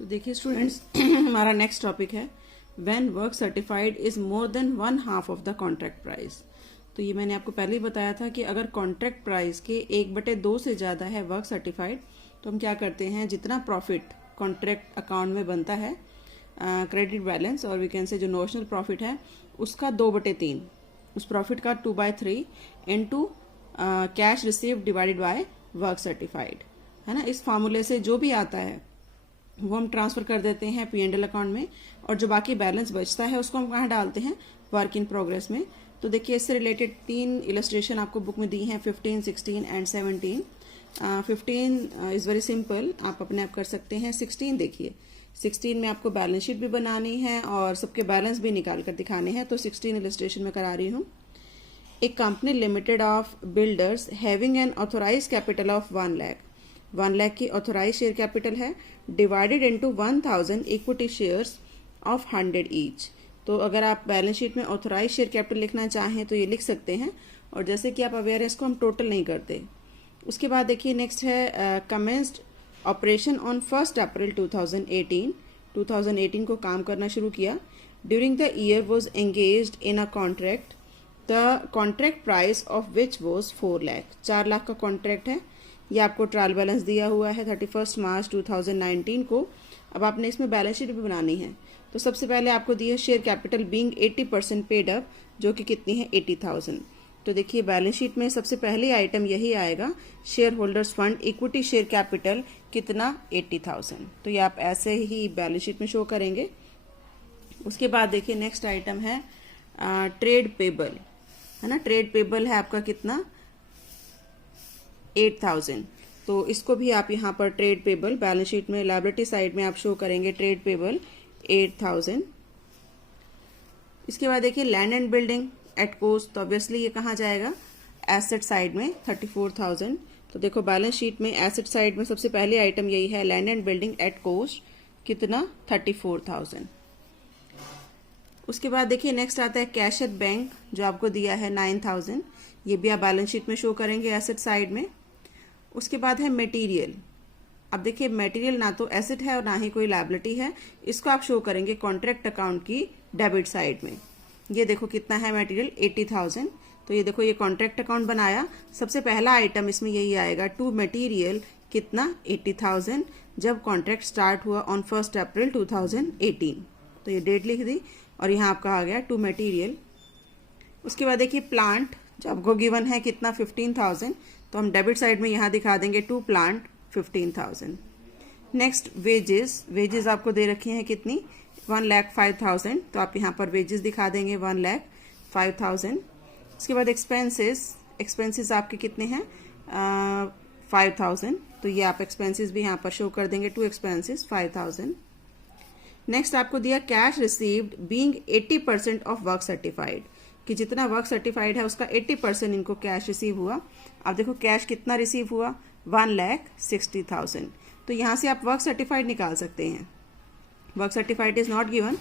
तो देखिए स्टूडेंट्स हमारा नेक्स्ट टॉपिक है when work certified is more than 1/2 of the contract price. तो ये मैंने आपको पहले ही बताया था कि अगर कॉन्ट्रैक्ट प्राइस के 1/2 से ज़्यादा है वर्क सर्टिफाइड, तो हम क्या करते हैं, जितना प्रॉफिट कॉन्ट्रैक्ट अकाउंट में बनता है क्रेडिट बैलेंस और वी कैन से जो नोशनल प्रॉफिट है उसका 2/3, उस प्रॉफिट का 2/3 into cash received divided by work certified, है ना। इस फार्मूले से जो भी आता है वो हम ट्रांसफर कर देते हैं P&L अकाउंट में, और जो बाकी बैलेंस बचता है उसको हम कहाँ डालते हैं, वर्क इन प्रोग्रेस में। तो देखिए इससे रिलेटेड 3 इलस्ट्रेशन आपको बुक में दी हैं, 15, 16 एंड 17। 15 इज़ वेरी सिंपल, आप अपने आप कर सकते हैं। 16 देखिए, 16 में आपको बैलेंस शीट भी बनानी है और सबके बैलेंस भी निकाल कर दिखाने हैं। तो 16 इलस्ट्रेशन में करा रही हूँ। एक company limited of builders having an authorise capital of 1 lakh, 1 lakh की ऑथोराइज शेयर कैपिटल है, divided into 1000 equity shares of 100 each. तो अगर आप बैलेंस शीट में ऑथोराइज शेयर कैपिटल लिखना चाहें तो ये लिख सकते हैं, और जैसे कि आप अवेयर है इसको हम टोटल नहीं करते। उसके बाद देखिए नेक्स्ट है कमेंस्ड ऑपरेशन ऑन 1 अप्रैल 2018, 2018 को काम करना शुरू किया। During the year was engaged in a contract, the contract price of which was 4 lakh, 4 lakh का कॉन्ट्रैक्ट है। ये आपको ट्रायल बैलेंस दिया हुआ है 31 मार्च 2019 को। अब आपने इसमें बैलेंस शीट भी बनानी है। तो सबसे पहले आपको दी है share capital being 80% paid up, जो कि कितनी है 80,000। तो देखिए बैलेंस शीट में सबसे पहले आइटम यही आएगा, share holders fund equity share capital कितना 80,000। तो ये आप ऐसे ही बैलेंस शीट में शो करेंगे। उसके बाद देखिए नेक्स्ट आइटम है ट्रेड पेबल, है ना। ट्रेड पेबल है आपका कितना 8,000। तो इसको भी आप यहाँ पर ट्रेड पेबल बैलेंस शीट में लायबिलिटी साइड में आप शो करेंगे ट्रेड पेबल 8,000। इसके बाद देखिए land and building at cost, तो ऑब्वियसली ये कहाँ जाएगा, एसेट साइड में 34,000। तो देखो बैलेंस शीट में एसेट साइड में सबसे पहले आइटम यही है, land and building at cost कितना 34,000। उसके बाद देखिए नेक्स्ट आता है कैश एट बैंक, जो आपको दिया है 9,000। ये भी आप बैलेंस शीट में शो करेंगे एसेट साइड में। उसके बाद है मटेरियल। अब देखिए मटेरियल ना तो एसेट है और ना ही कोई लायबिलिटी है, इसको आप शो करेंगे कॉन्ट्रैक्ट अकाउंट की डेबिट साइड में। ये देखो कितना है मटेरियल 80,000। तो ये देखो ये कॉन्ट्रैक्ट अकाउंट बनाया, सबसे पहला आइटम इसमें यही आएगा टू मटेरियल कितना 80,000, जब कॉन्ट्रैक्ट स्टार्ट हुआ ऑन 1 अप्रैल 2018। तो ये डेट लिख दी और यहाँ आपका आ गया टू मटेरियल। उसके बाद देखिए प्लांट, जो आपको गिवन है कितना 15,000, तो हम डेबिट साइड में यहाँ दिखा देंगे to plant 15,000। Next wages, wages आपको दे रखी हैं कितनी 1,05,000, तो आप यहाँ पर वेजेस दिखा देंगे 1,05,000। उसके बाद एक्सपेंसेस, एक्सपेंसेस आपके कितने हैं 5,000, तो ये आप एक्सपेंसेस भी यहाँ पर शो कर देंगे टू एक्सपेंसेस 5,000। नेक्स्ट आपको दिया cash received being 80% of work certified, कि जितना वर्क सर्टिफाइड है उसका 80% इनको कैश रिसीव हुआ। अब देखो कैश कितना रिसीव हुआ 1,60,000। तो यहाँ से आप वर्क सर्टिफाइड निकाल सकते हैं। Work certified is not given,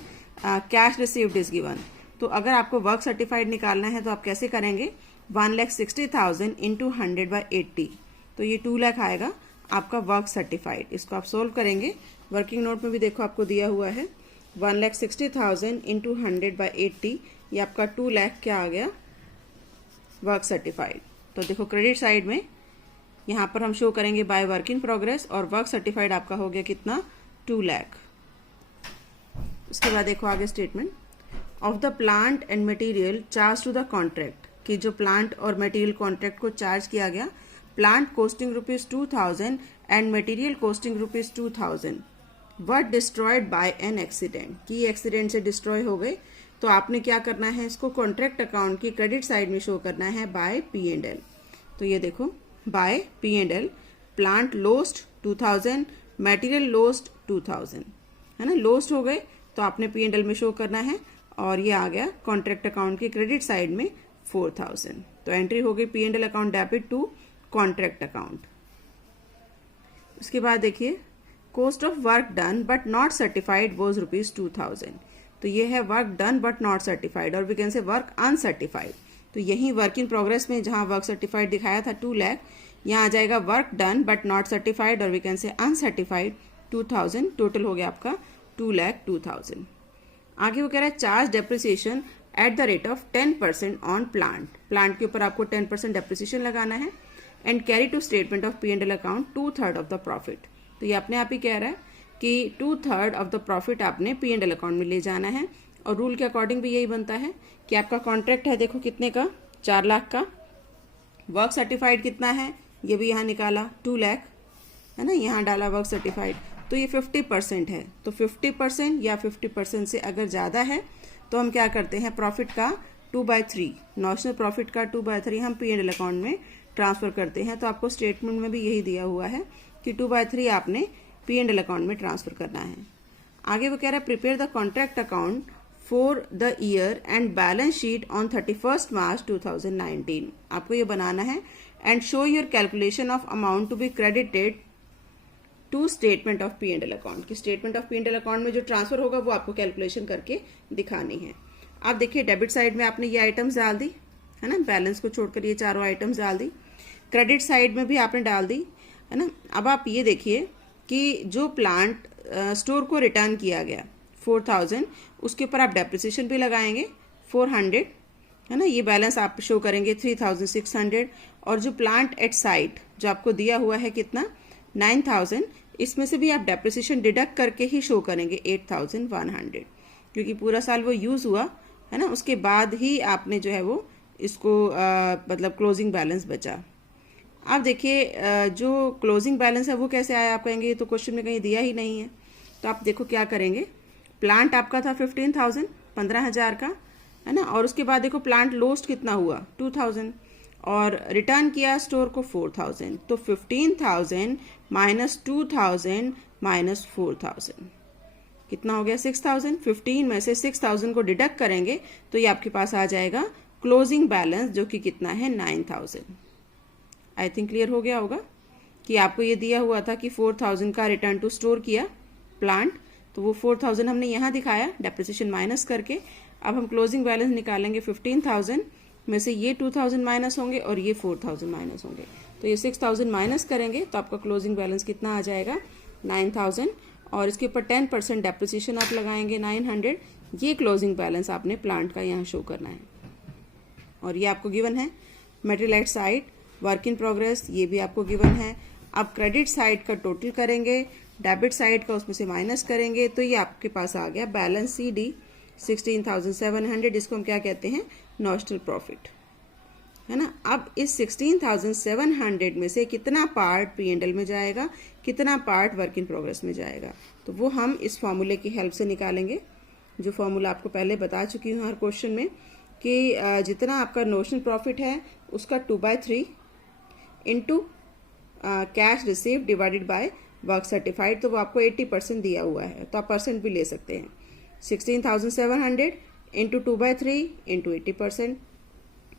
cash received is given. तो अगर आपको वर्क सर्टिफाइड निकालना है तो आप कैसे करेंगे, 1,60,000 इंटू 100/80, तो ये 2 लाख आएगा आपका वर्क सर्टिफाइड। इसको आप सोल्व करेंगे, वर्किंग नोट में भी देखो आपको दिया हुआ है 1,60,000 इंटू 100/80, ये आपका 2 लाख क्या आ गया वर्क सर्टिफाइड। तो देखो क्रेडिट साइड में यहाँ पर हम शो करेंगे बाय वर्क इन प्रोग्रेस, और वर्क सर्टिफाइड आपका हो गया कितना 2 लाख। उसके बाद देखो आगे statement of the plant and material charge to the contract, कि जो प्लांट और मटेरियल कॉन्ट्रैक्ट को चार्ज किया गया, plant costing ₹2,000 and material costing ₹2,000 were destroyed by an accident, कि एक्सीडेंट से डिस्ट्रॉय हो गए। तो आपने क्या करना है, इसको कॉन्ट्रैक्ट अकाउंट की क्रेडिट साइड में शो करना है बाय P&L। तो ये देखो by P&L, plant lost 2,000, material lost 2,000, है ना। लोस्ट हो गए तो आपने P&L में शो करना है, और ये आ गया कॉन्ट्रैक्ट अकाउंट की क्रेडिट साइड में 4,000। तो एंट्री हो गई P&L account debit to contract account. उसके बाद देखिए cost of work done but not certified was ₹2,000। तो ये है work done but not certified, और we can say work uncertified. तो यही वर्क इन प्रोग्रेस में जहां वर्क सर्टिफाइड दिखाया था 2 लाख, यहाँ आ जाएगा work done but not certified, और we can say uncertified 2,000, total हो गया आपका 2,02,000। आगे वो कह रहा है charge depreciation at the rate of 10% on plant के ऊपर आपको 10% डेप्रिसिएशन लगाना है, and carry to statement of P&L account 2/3 of the profit. तो ये अपने आप ही कह रहा है कि 2/3 ऑफ द प्रॉफिट आपने P&L अकाउंट में ले जाना है, और रूल के अकॉर्डिंग भी यही बनता है कि आपका कॉन्ट्रैक्ट है, देखो कितने का, 4 लाख का, वर्क सर्टिफाइड कितना है, ये भी यहाँ निकाला 2 लाख है ना, यहाँ डाला वर्क सर्टिफाइड, तो ये 50% है। तो 50% या 50% से अगर ज़्यादा है तो हम क्या करते हैं, प्रॉफिट का 2/3, नॉशनल प्रॉफिट का 2/3 हम P&L अकाउंट में ट्रांसफ़र करते हैं। तो आपको स्टेटमेंट में भी यही दिया हुआ है कि 2/3 आपने P&L अकाउंट में ट्रांसफ़र करना है। आगे वो कह रहा है prepare the contract account for the year and balance sheet on 31 March 2019। आपको ये बनाना है, and show your calculation of amount to be credited to statement of P&L account. कि स्टेटमेंट ऑफ P&L अकाउंट में जो ट्रांसफर होगा वो आपको कैलकुलेशन करके दिखानी है। आप देखिए डेबिट साइड में आपने ये आइटम्स डाल दी है ना, बैलेंस को छोड़कर ये चारों आइटम्स डाल दी, क्रेडिट साइड में भी आपने डाल दी है ना। अब आप ये देखिए कि जो प्लांट स्टोर को रिटर्न किया गया 4,000, उसके ऊपर आप डेप्रिसिएशन भी लगाएंगे 400 है ना, ये बैलेंस आप शो करेंगे 3,600, और जो प्लांट एट साइट जो आपको दिया हुआ है कितना 9,000, इसमें से भी आप डेप्रिसिएशन डिडक्ट करके ही शो करेंगे 8,100, क्योंकि पूरा साल वो यूज़ हुआ है ना, उसके बाद ही आपने जो है वो इसको मतलब क्लोजिंग बैलेंस बचा। आप देखिए जो क्लोजिंग बैलेंस है वो कैसे आया, आप कहेंगे ये तो क्वेश्चन में कहीं दिया ही नहीं है। तो आप देखो क्या करेंगे, प्लांट आपका था 15,000, 15,000 का है ना, और उसके बाद देखो प्लांट लॉस्ट कितना हुआ 2,000, और रिटर्न किया स्टोर को 4,000, तो 15,000 माइनस 2,000 माइनस 4,000 कितना हो गया 6,000। 15 में से 6,000 को डिडक्ट करेंगे तो ये आपके पास आ जाएगा क्लोजिंग बैलेंस, जो कि कितना है 9,000। आई थिंक क्लियर हो गया होगा कि आपको ये दिया हुआ था कि 4,000 का रिटर्न टू स्टोर किया प्लांट, तो वो 4,000 हमने यहाँ दिखाया डेप्रिसिएशन माइनस करके। अब हम क्लोजिंग बैलेंस निकालेंगे 15,000 में से ये 2,000 माइनस होंगे और ये 4,000 माइनस होंगे, तो ये 6,000 माइनस करेंगे तो आपका क्लोजिंग बैलेंस कितना आ जाएगा 9,000, और इसके ऊपर 10% डेप्रिसिएशन आप लगाएंगे 900। ये क्लोजिंग बैलेंस आपने प्लांट का यहाँ शो करना है, और ये आपको गिवन है। Material at site, work in progress, ये भी आपको गिवन है। अब क्रेडिट साइड का टोटल करेंगे, डेबिट साइड का उसमें से माइनस करेंगे, तो ये आपके पास आ गया बैलेंस CD 16,700, जिसको हम क्या कहते हैं नॉशनल प्रॉफिट है ना। अब इस 16,700 में से कितना पार्ट P&L में जाएगा, कितना पार्ट वर्क इन प्रोग्रेस में जाएगा, तो वो हम इस फॉर्मूले की हेल्प से निकालेंगे, जो फॉर्मूला आपको पहले बता चुकी हूँ हर क्वेश्चन में, कि जितना आपका नॉशनल प्रॉफिट है उसका 2/3 into cash receive divided by work certified, तो वो आपको 80% दिया हुआ है, तो आप परसेंट भी ले सकते हैं। 16,700 इंटू 2/3 इंटू 80%,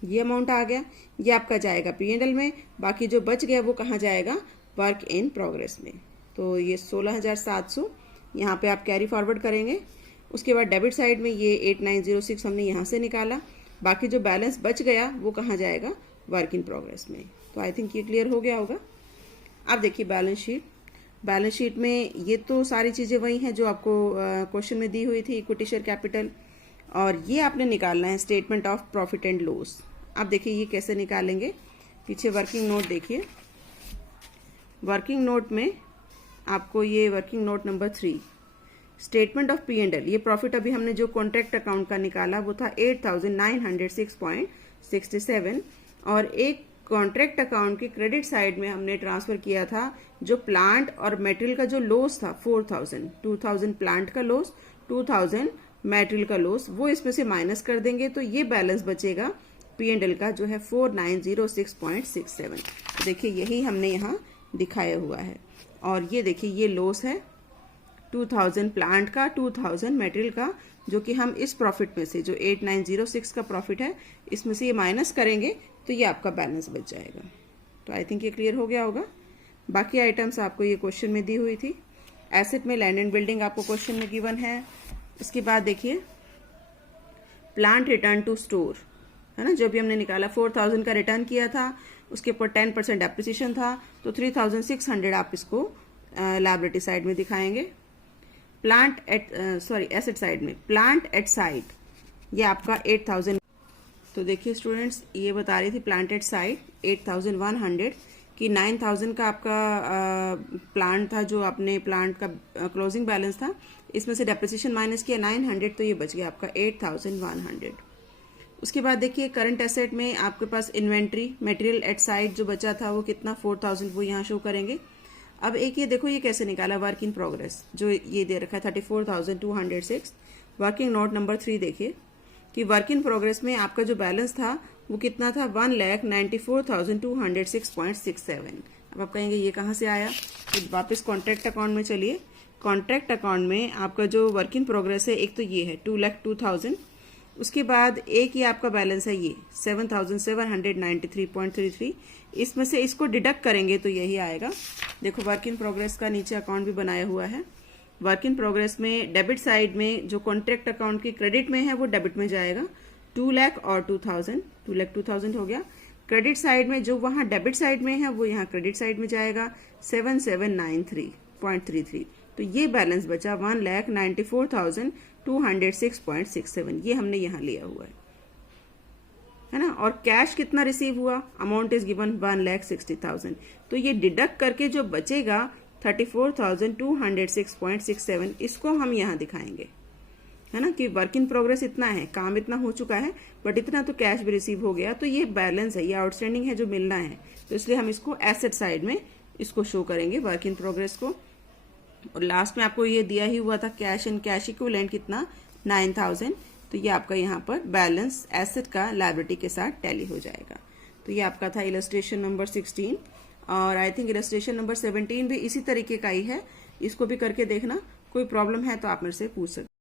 ये अमाउंट आ गया। ये आपका जाएगा P&L में, बाकी जो बच गया वो कहाँ जाएगा वर्क इन प्रोग्रेस में। तो ये 16,700 यहाँ पे आप कैरी फॉरवर्ड करेंगे। उसके बाद डेबिट साइड में ये 8,906 हमने यहाँ से निकाला, बाकी जो बैलेंस बच गया वो कहाँ जाएगा वर्क इन प्रोग्रेस में। तो आई थिंक ये क्लियर हो गया होगा। अब देखिए बैलेंस शीट में ये तो सारी चीज़ें वही हैं जो आपको क्वेश्चन में दी हुई थी, इक्विटी शेयर कैपिटल, और ये आपने निकालना है statement of profit and loss. अब देखिए ये कैसे निकालेंगे, पीछे वर्किंग नोट देखिए, वर्किंग नोट में आपको ये working note number 3 statement of P&L, ये प्रॉफिट अभी हमने जो कॉन्ट्रैक्ट अकाउंट का निकाला वो था 8,906.67, और एक कॉन्ट्रैक्ट अकाउंट की क्रेडिट साइड में हमने ट्रांसफर किया था जो प्लांट और मटेरियल का जो लॉस था 4,000, 2,000 प्लांट का लॉस, 2,000 मटेरियल का लॉस, वो इसमें से माइनस कर देंगे तो ये बैलेंस बचेगा P&L का जो है 4,906.67। देखिए यही हमने यहाँ दिखाया हुआ है, और ये देखिए ये लॉस है 2,000 प्लांट का, 2,000 मटेरियल का, जो कि हम इस प्रॉफिट में से जो 8,906 का प्रॉफिट है इसमें से ये माइनस करेंगे तो ये आपका बैलेंस बच जाएगा। तो आई थिंक ये क्लियर हो गया होगा। बाकी आइटम्स आपको ये क्वेश्चन में दी हुई थी। एसेट में लैंड एंड बिल्डिंग आपको क्वेश्चन में गिवन है। इसके बाद देखिए प्लांट रिटर्न टू स्टोर है ना, जो भी हमने निकाला 4,000 का रिटर्न किया था, उसके ऊपर 10% डेप्रिसिएशन था, तो 3,600 आप इसको लायबिलिटी साइड में दिखाएंगे। एसेट साइड में प्लांट एट साइट, ये आपका 8000। तो देखिए स्टूडेंट्स, ये बता रही थी प्लांट एट साइट 8100 कि 9000 का आपका प्लांट था, जो आपने प्लांट का क्लोजिंग बैलेंस था, इसमें से डेप्रिसिएशन माइनस किया 900, तो ये बच गया आपका 8100। उसके बाद देखिए करंट एसेट में आपके पास इन्वेंट्री मटेरियल एट साइट जो बचा था वो कितना 4000, वो यहाँ शो करेंगे। अब एक ये देखो ये कैसे निकाला, वर्क इन प्रोग्रेस जो ये दे रखा है 34,206। वर्किंग नोट नंबर 3 देखिए कि वर्क इन प्रोग्रेस में आपका जो बैलेंस था वो कितना था 1,94,206.67। अब आप कहेंगे ये कहाँ से आया, तो वापस कॉन्ट्रैक्ट अकाउंट में चलिए। कॉन्ट्रैक्ट अकाउंट में आपका जो वर्क इन प्रोग्रेस है, एक तो ये है 2,02,000, उसके बाद एक ये आपका बैलेंस है ये 7,793.33, इसमें से इसको डिडक्ट करेंगे तो यही आएगा। देखो वर्क इन प्रोग्रेस का नीचे अकाउंट भी बनाया हुआ है। वर्क इन प्रोग्रेस में डेबिट साइड में जो कॉन्ट्रैक्ट अकाउंट की क्रेडिट में है वो डेबिट में जाएगा 2 लाख और 2,000, 2,02,000 हो गया। क्रेडिट साइड में जो वहाँ डेबिट साइड में है वो यहाँ क्रेडिट साइड में जाएगा 7,793.33, तो ये बैलेंस बचा 1,94,206.67, ये हमने यहाँ लिया हुआ है ना। और कैश कितना रिसीव हुआ, अमाउंट इज गिवन 1,60,000, तो ये डिडक्ट करके जो बचेगा 34,206.67, इसको हम यहाँ दिखाएंगे, है ना, कि वर्क इन प्रोग्रेस इतना है, काम इतना हो चुका है, बट इतना तो कैश भी रिसीव हो गया, तो ये बैलेंस है, ये आउटस्टैंडिंग है जो मिलना है, तो इसलिए हम इसको एसेट साइड में इसको शो करेंगे वर्क इन प्रोग्रेस को। और लास्ट में आपको ये दिया ही हुआ था कैश एंड कैश इक्विवेलेंट कितना 9,000, तो ये आपका यहाँ पर बैलेंस एसेट का लायबिलिटी के साथ टैली हो जाएगा। तो ये आपका था इलस्ट्रेशन नंबर 16, और आई थिंक इलस्ट्रेशन नंबर 17 भी इसी तरीके का ही है, इसको भी करके देखना। कोई प्रॉब्लम है तो आप मेरे से पूछ सकते।